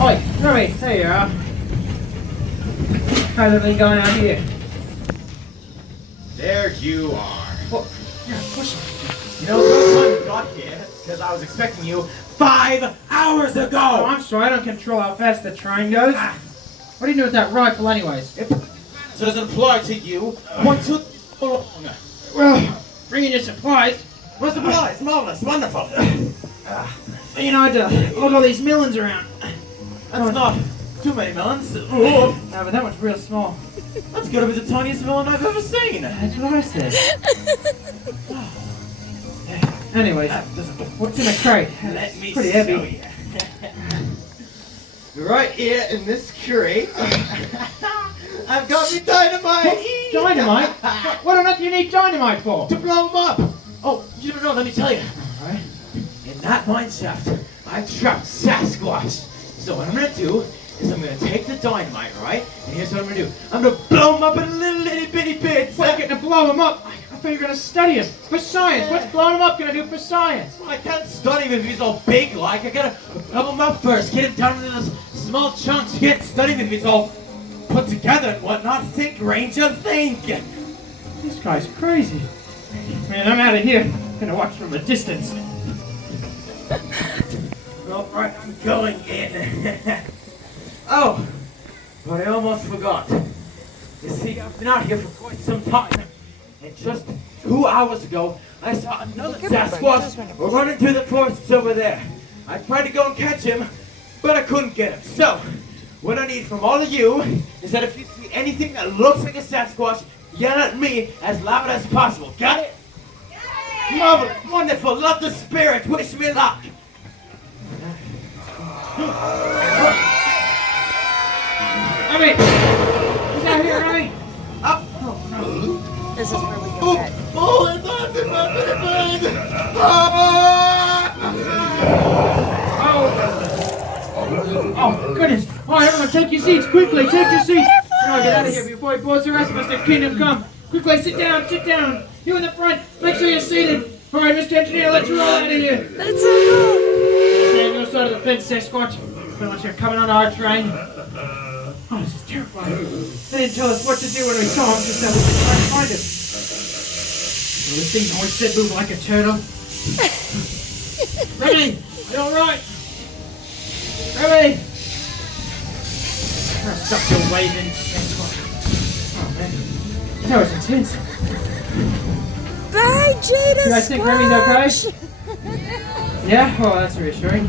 Oi, Remy, there you are. How's everything going out here? There you are. What? Yeah, push it. You know, it's about time you got here, because I was expecting you 5 hours Oh, ago! I'm sorry, I don't control how fast the train goes. What are you doing with that rifle anyways? If it doesn't apply to you, what took you so long? Well, bringing you supplies. What's the prize? Marvelous, wonderful. You know, I had to load all these melons around. That's not too many melons. No, but that one's real small. That's gotta be the tiniest melon I've ever seen. That's what I said. Anyways, what's in the crate? Let me Pretty show heavy. you. Right here in this crate, I've got me dynamite. Dynamite? What on earth do you need dynamite for? To blow them up. Oh, you don't know, let me tell you. Alright. In that mine shaft, I trapped Sasquatch. So what I'm gonna do is I'm gonna take the dynamite, right? And here's what I'm gonna do. I'm gonna blow them up in little itty bitty bits. What, you're getting to blow them up? I thought you were going to study them. For science. What's blowing them up going to do for science? Well, I can't study him if he's all big like. I gotta blow him up first, get him down into those small chunks. You can't study him if he's all put together and whatnot. Think, Ranger, think. This guy's crazy. Man, I'm out of here. I'm going to watch from a distance. All right, I'm going in. Oh, but I almost forgot. You see, I've been out here for quite some time. And just 2 hours ago, I saw another Sasquatch running through the forest over there. I tried to go and catch him, but I couldn't get him. So, what I need from all of you is that if you see anything that looks like a Sasquatch, yell at me as loud as possible. Got it? Marvelous, wonderful, love the spirit, wish me luck. Remy! He's out here, Remy! Up. This is where we go back. Oh, it's awesome, Oh, goodness! All right, everyone, take your seats quickly. Take your seats. Get out of here before he blows the rest of us. The kingdom come. Quickly, sit down. Sit down. You in the front. Make sure you're seated. All right, Mr. Engineer, let's roll out of here. That's so cool. Stand on the side of the fence, Sasquatch. Don't want you coming on our train. Oh, this is terrifying. They didn't tell us what to do when we saw him, just that we could try to find him. Well, this thing always said move like a turtle. Remy, you alright? Remy! Oh, stop your waving, Sasquatch. Oh, man. That was intense. Bye, Jada. Do you guys think Remy's okay? Yeah? Well, that's reassuring.